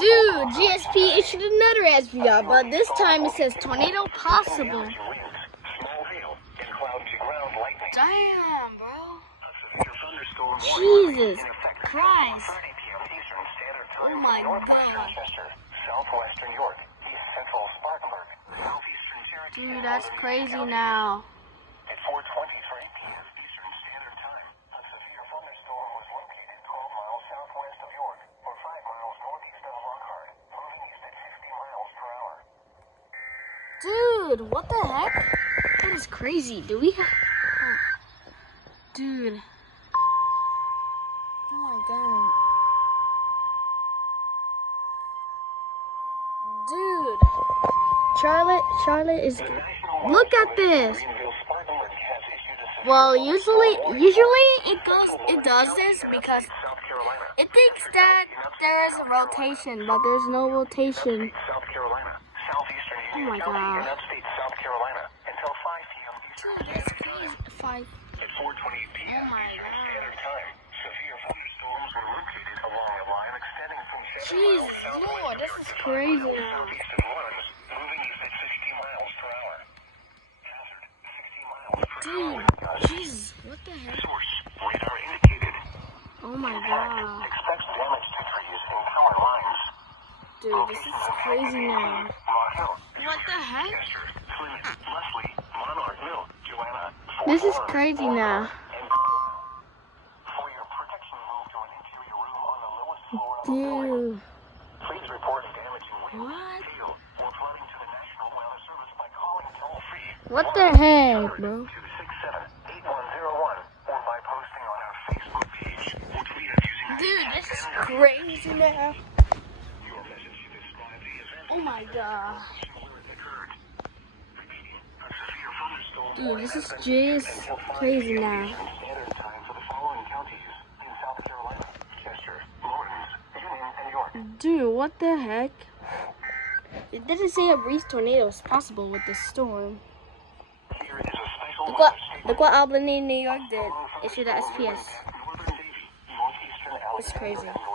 Dude, GSP issued another SVR, but this time it says tornado possible. Damn, bro. Jesus Christ. Oh my God. Dude, that's crazy now. At 4:23 p.m. Eastern Standard Time, a severe thunderstorm was located 12 miles southwest of York, or 5 miles northeast of Lockhart, moving east at 50 miles per hour. Dude, what the heck? That is crazy. Do we have... Dude. Oh my God. Dude. Charlotte is... Look at this. Well, usually it does this because it thinks that there is a rotation, but there's no rotation. Oh my God. Dude, that's crazy. 5. At 4:20 p.m. Eastern Standard Time, severe thunderstorms were located along a line extending from 7 miles Jesus southwest Lord, of this York is crazy to now. southeast of Lawrence, moving east at 60 miles per hour. Hazard, 60 miles per Dude, hour. Jesus, what the heck? Source, radar indicated. Oh my God. Expects damage to trees and power lines. Dude, this is crazy now. Raw Hill, What the heck? Chester, Flint, Leslie, Monarch Mill, Joanna, Fort This is Warren, crazy now. and for your protection, move to an interior room on the lowest floor of the building. Dude, Please report damage in wind, what? hail, or flooding to the National Weather Service by calling toll-free What the heck, bro? 267-8101 or by posting on our Facebook page or tweet us using Dude, hashtag this is Denver. crazy now. Your message to describe the event Oh my God. where it occurred. Repeating, a severe thunderstorm Dude, warning this has is been just until 5 crazy p.m. now. Eastern Standard Time for the following counties in South Carolina, Chester, Lawrence, Union, and York. Dude, what the heck? It didn't say a breeze tornado is possible with this storm. Here is a special Look what Albany, New York did. Issue the SPS. northern Navy, northeastern It's crazy.